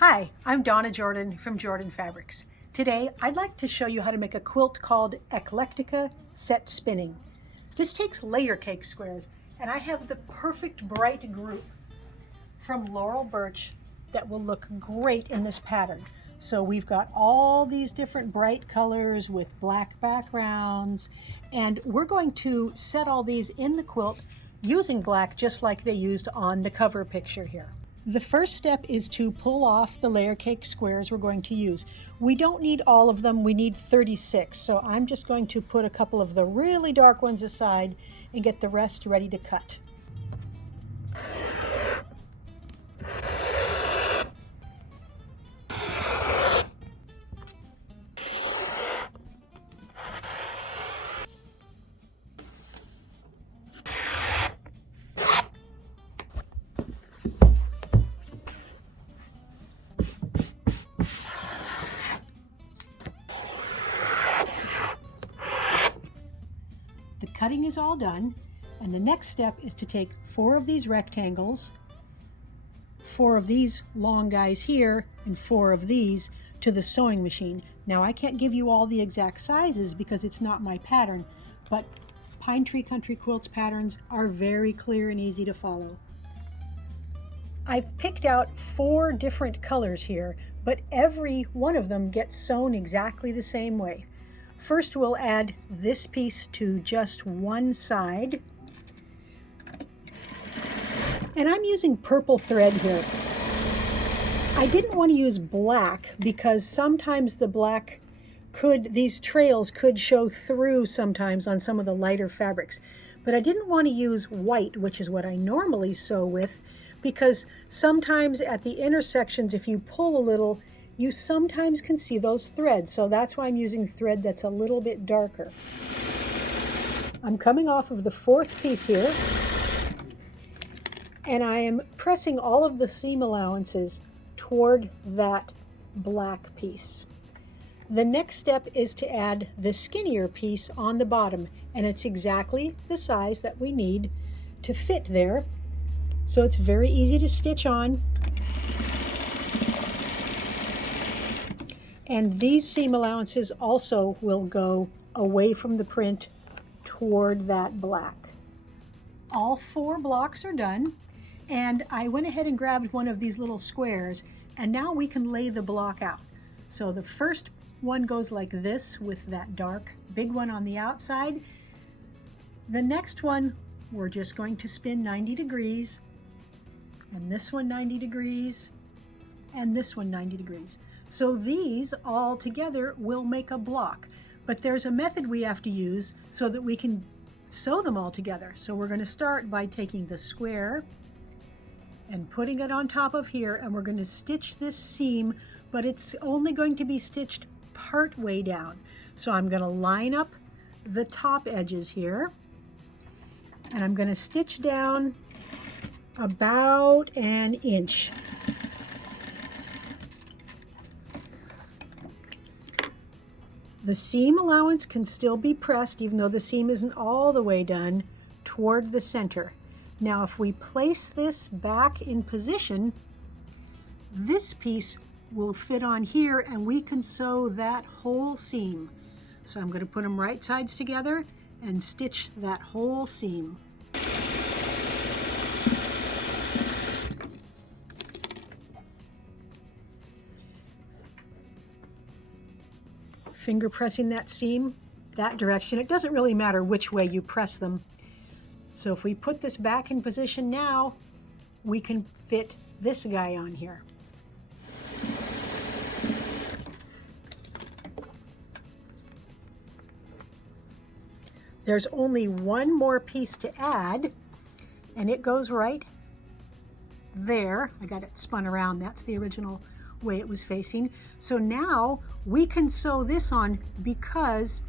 Hi, I'm Donna Jordan from Jordan Fabrics. Today, I'd like to show you how to make a quilt called Eclectica Set Spinning. This takes layer cake squares, and I have the perfect bright group from Laurel Birch that will look great in this pattern. So we've got all these different bright colors with black backgrounds, and we're going to set all these in the quilt using black just like they used on the cover picture here. The first step is to pull off the layer cake squares we're going to use. We don't need all of them, we need 36. So I'm just going to put a couple of the really dark ones aside and get the rest ready to cut. The cutting is all done, and the next step is to take 4 of these rectangles, 4 of these long guys here, and 4 of these to the sewing machine. Now I can't give you all the exact sizes because it's not my pattern, but Pine Tree Country Quilts patterns are very clear and easy to follow. I've picked out 4 different colors here, but every one of them gets sewn exactly the same way. First, we'll add this piece to just one side. And I'm using purple thread here. I didn't want to use black because sometimes the black these trails could show through sometimes on some of the lighter fabrics. But I didn't want to use white, which is what I normally sew with, because sometimes at the intersections, if you pull a little, you sometimes can see those threads, so that's why I'm using thread that's a little bit darker. I'm coming off of the 4th piece here, and I am pressing all of the seam allowances toward that black piece. The next step is to add the skinnier piece on the bottom, and it's exactly the size that we need to fit there, so it's very easy to stitch on. And these seam allowances also will go away from the print toward that black. All 4 blocks are done, and I went ahead and grabbed one of these little squares, and now we can lay the block out. So the first one goes like this with that dark big one on the outside. The next one, we're just going to spin 90 degrees, and this one 90 degrees, and this one 90 degrees. So these all together will make a block, but there's a method we have to use so that we can sew them all together. So we're going to start by taking the square and putting it on top of here, and we're going to stitch this seam, but it's only going to be stitched part way down. So I'm going to line up the top edges here, and I'm going to stitch down about an inch. The seam allowance can still be pressed, even though the seam isn't all the way done, toward the center. Now if we place this back in position, this piece will fit on here and we can sew that whole seam. So I'm going to put them right sides together and stitch that whole seam. Finger pressing that seam that direction. It doesn't really matter which way you press them. So if we put this back in position now, we can fit this guy on here. There's only one more piece to add, and it goes right there. I got it spun around. That's the original way it was facing. So now we can sew this on because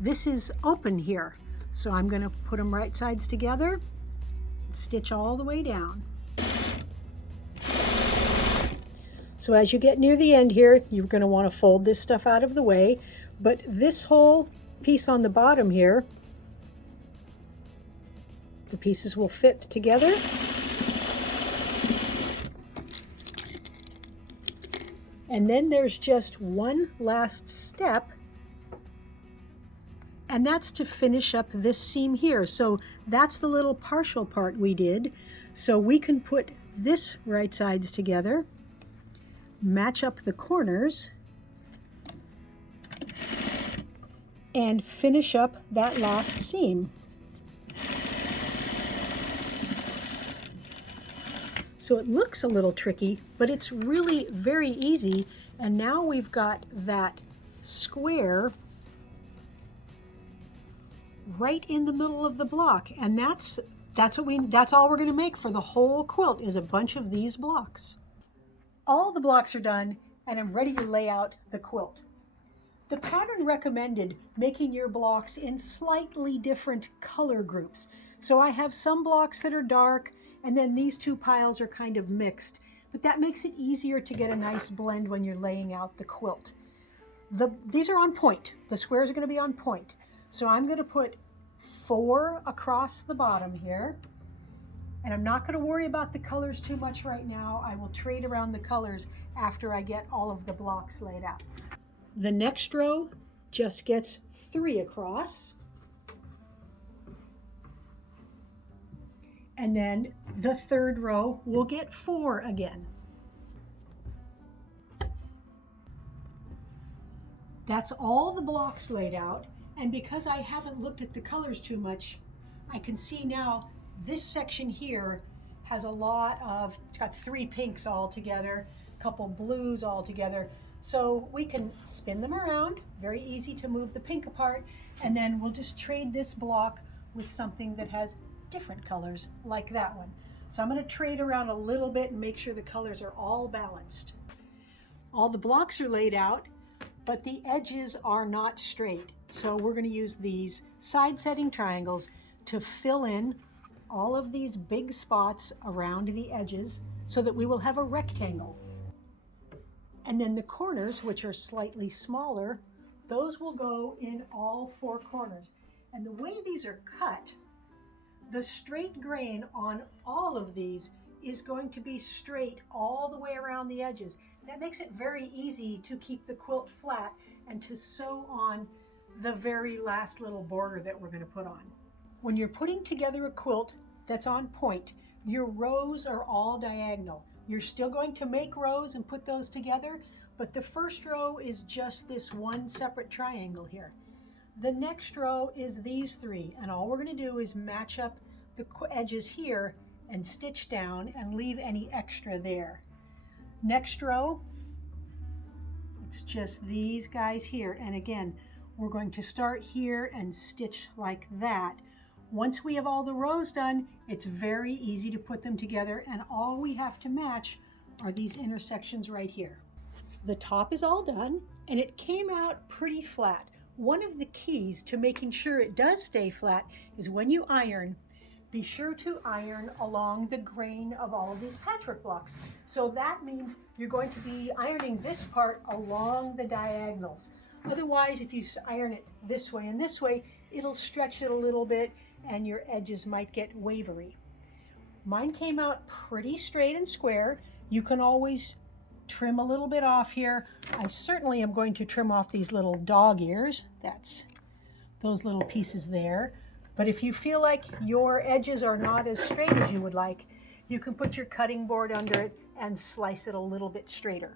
this is open here. So I'm going to put them right sides together, stitch all the way down. So as you get near the end here, you're going to want to fold this stuff out of the way, but this whole piece on the bottom here, the pieces will fit together. And then there's just one last step, and that's to finish up this seam here. So that's the little partial part we did. So we can put this right sides together, match up the corners, and finish up that last seam. So it looks a little tricky, but it's really very easy. And now we've got that square right in the middle of the block. And that's all we're going to make for the whole quilt, is a bunch of these blocks. All the blocks are done, and I'm ready to lay out the quilt. The pattern recommended making your blocks in slightly different color groups. So I have some blocks that are dark, and then these two piles are kind of mixed, but that makes it easier to get a nice blend when you're laying out the quilt. These are on point. The squares are going to be on point. So I'm going to put 4 across the bottom here, and I'm not going to worry about the colors too much right now. I will trade around the colors after I get all of the blocks laid out. The next row just gets 3 across. And then the third row will get 4 again. That's all the blocks laid out. And because I haven't looked at the colors too much, I can see now this section here has a lot of, it's got 3 pinks all together, a couple blues all together. So we can spin them around, very easy to move the pink apart, and then we'll just trade this block with something that has different colors like that one. So I'm going to trade around a little bit and make sure the colors are all balanced. All the blocks are laid out, but the edges are not straight. So we're going to use these side setting triangles to fill in all of these big spots around the edges so that we will have a rectangle. And then the corners, which are slightly smaller, those will go in all 4 corners. And the way these are cut, the straight grain on all of these is going to be straight all the way around the edges. That makes it very easy to keep the quilt flat and to sew on the very last little border that we're going to put on. When you're putting together a quilt that's on point, your rows are all diagonal. You're still going to make rows and put those together, but the first row is just this one separate triangle here. The next row is these 3, and all we're going to do is match up the edges here and stitch down and leave any extra there. Next row, it's just these guys here, and again, we're going to start here and stitch like that. Once we have all the rows done, it's very easy to put them together, and all we have to match are these intersections right here. The top is all done, and it came out pretty flat. One of the keys to making sure it does stay flat is when you iron, be sure to iron along the grain of all of these patchwork blocks. So that means you're going to be ironing this part along the diagonals. Otherwise, if you iron it this way and this way, it'll stretch it a little bit and your edges might get wavery. Mine came out pretty straight and square. You can always trim a little bit off here. I certainly am going to trim off these little dog ears. That's those little pieces there. But if you feel like your edges are not as straight as you would like, you can put your cutting board under it and slice it a little bit straighter.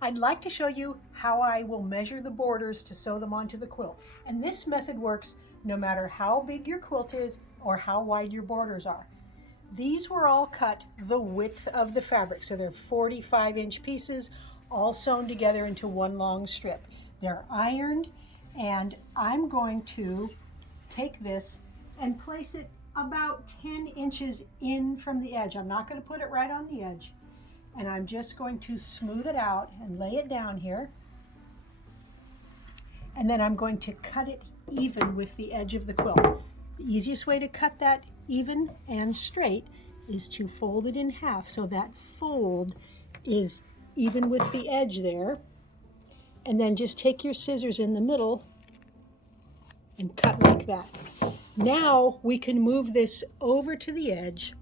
I'd like to show you how I will measure the borders to sew them onto the quilt. And this method works no matter how big your quilt is or how wide your borders are. These were all cut the width of the fabric, so they're 45-inch pieces, all sewn together into one long strip. They're ironed, and I'm going to take this and place it about 10 inches in from the edge. I'm not going to put it right on the edge, and I'm just going to smooth it out and lay it down here. And then I'm going to cut it even with the edge of the quilt. The easiest way to cut that even and straight is to fold it in half so that fold is even with the edge there. And then just take your scissors in the middle and cut like that. Now we can move this over to the edge,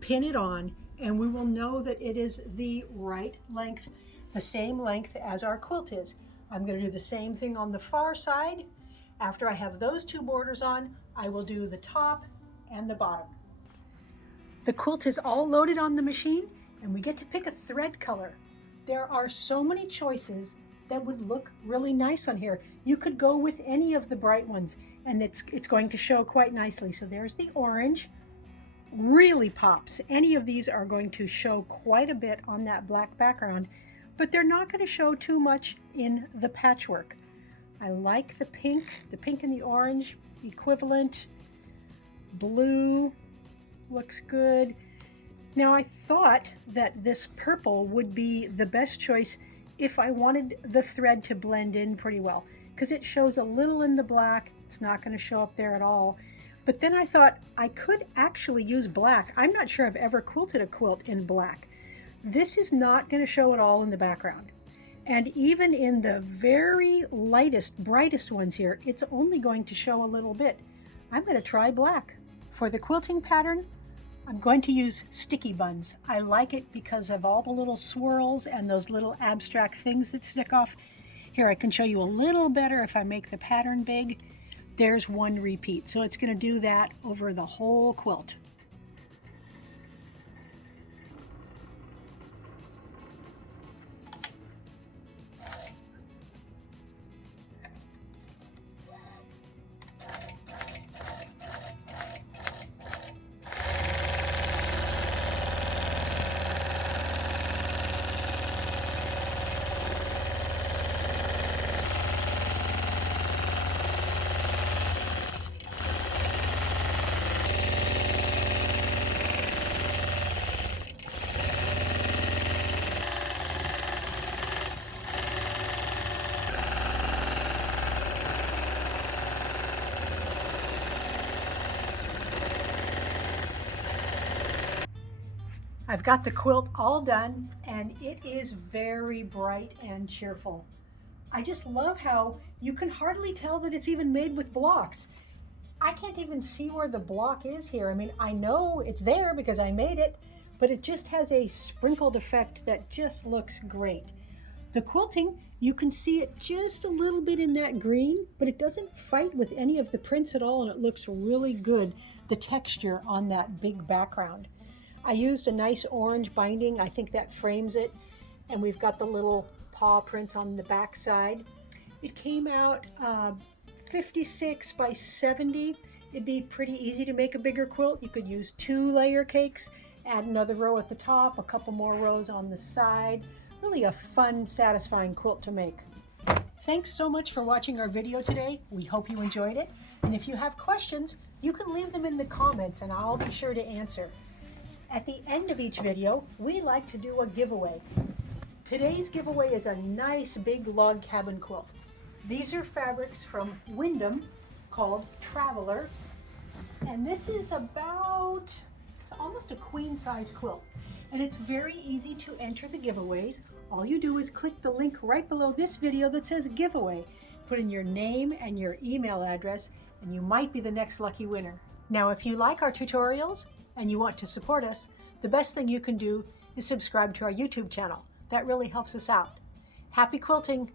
pin it on, and we will know that it is the right length. the same length as our quilt is. I'm going to do the same thing on the far side. After I have those two borders on, I will do the top and the bottom. The quilt is all loaded on the machine, and we get to pick a thread color. There are so many choices that would look really nice on here. You could go with any of the bright ones, and it's going to show quite nicely. So there's the orange, really pops. Any of these are going to show quite a bit on that black background, but they're not going to show too much in the patchwork. I like the pink and the orange, equivalent. Blue looks good. Now I thought that this purple would be the best choice if I wanted the thread to blend in pretty well, because it shows a little in the black. It's not going to show up there at all. But then I thought I could actually use black. I'm not sure I've ever quilted a quilt in black. This is not going to show at all in the background. And even in the very lightest, brightest ones here, it's only going to show a little bit. I'm going to try black. For the quilting pattern, I'm going to use sticky buns. I like it because of all the little swirls and those little abstract things that stick off. Here, I can show you a little better if I make the pattern big. There's one repeat, so it's going to do that over the whole quilt. I've got the quilt all done, and it is very bright and cheerful. I just love how you can hardly tell that it's even made with blocks. I can't even see where the block is here. I mean, I know it's there because I made it, but it just has a sprinkled effect that just looks great. The quilting, you can see it just a little bit in that green, but it doesn't fight with any of the prints at all, and it looks really good, the texture on that big background. I used a nice orange binding. I think that frames it. And we've got the little paw prints on the back side. It came out 56 by 70. It'd be pretty easy to make a bigger quilt. You could use 2 layer cakes, add another row at the top, a couple more rows on the side. Really a fun, satisfying quilt to make. Thanks so much for watching our video today. We hope you enjoyed it. And if you have questions, you can leave them in the comments and I'll be sure to answer. At the end of each video, we like to do a giveaway. Today's giveaway is a nice big log cabin quilt. These are fabrics from Wyndham called Traveler. And this is it's almost a queen size quilt. And it's very easy to enter the giveaways. All you do is click the link right below this video that says giveaway. Put in your name and your email address, and you might be the next lucky winner. Now, if you like our tutorials, and you want to support us, the best thing you can do is subscribe to our YouTube channel. That really helps us out. Happy quilting!